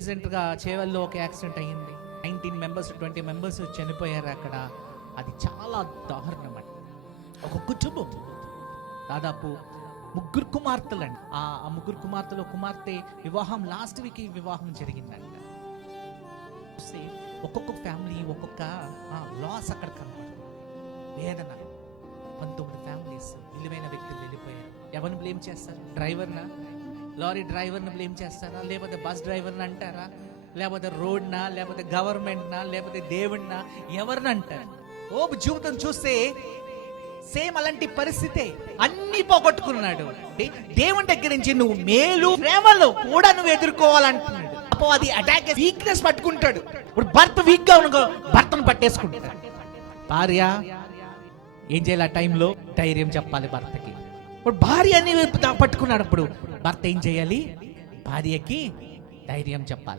రీసెంట్గా చేవల్లో ఒక యాక్సిడెంట్ అయ్యింది. 19 మెంబర్స్ 20 మెంబర్స్ చనిపోయారు అక్కడ. అది చాలా దారుణం అండి. ఒక కుటుంబం దాదాపు 3 కుమార్తెలండి. ఆ 3 కుమార్తెలో కుమార్తె వివాహం లాస్ట్ వీక్ వివాహం జరిగిందంట. ఒక్కొక్క ఫ్యామిలీ ఒక్కొక్క లాస్ అక్కడ కనపడుతుంది. వేదన. 19 ఫ్యామిలీస్ విలువైన వ్యక్తులు వెళ్ళిపోయారు. ఎవరిని బ్లేమ్ చేస్తారు? డ్రైవర్నా? లారీ డ్రైవర్ని బ్లేమ్ చేస్తారా? లేకపోతే బస్ డ్రైవర్ని అంటారా? లేకపోతే రోడ్నా? లేకపోతే గవర్నమెంట్నా? లేకపోతే దేవుడినా? ఎవరిని అంటారు? ఓబు జీవితం చూస్తే సేమ్ అలాంటి పరిస్థితే. అన్ని పోగొట్టుకున్నాడు. దేవుని దగ్గర నుంచి నువ్వు మేలు ప్రేమలో కూడా నువ్వు ఎదుర్కోవాలంటున్నాడు. అది అటాక్ వీక్నెస్ పట్టుకుంటాడు. ఇప్పుడు భర్త వీక్ గా ఉన్న భర్తను పట్టేసుకుంటాడు. భార్య ఏం చేయాలి? ఆ టైంలో ధైర్యం చెప్పాలి భర్తకి. ఇప్పుడు భార్యని పట్టుకున్నాడు. ఇప్పుడు భర్త ఏం చేయాలి? భార్యకి ధైర్యం చెప్పాలి.